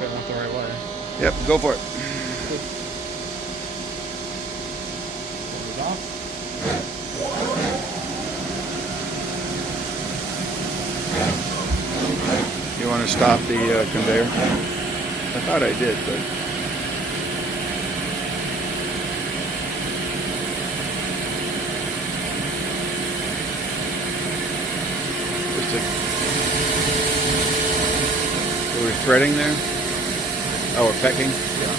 sure I went the right way. Yep, go for it. Hold it off. You want to stop the conveyor? I thought I did, but... So we're threading there? Oh, we're pecking? Yeah.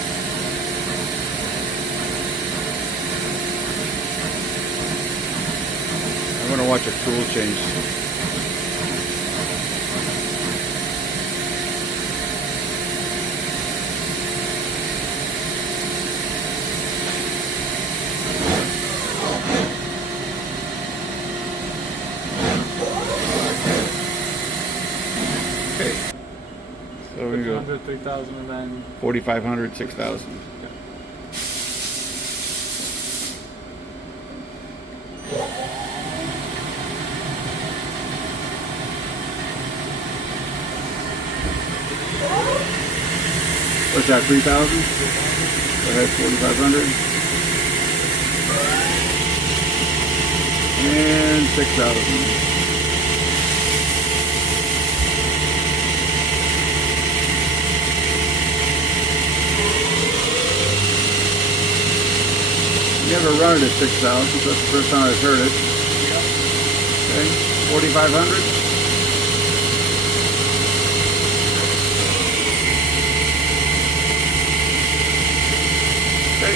I want to watch a tool change. Okay. So we go 100, 3,000, and then 4,500, 6,000. What's that, 3,000? Go ahead, 4,500. And 6,000. You never run it at 6,000, so that's the first time I've heard it. Okay, 4,500. Okay.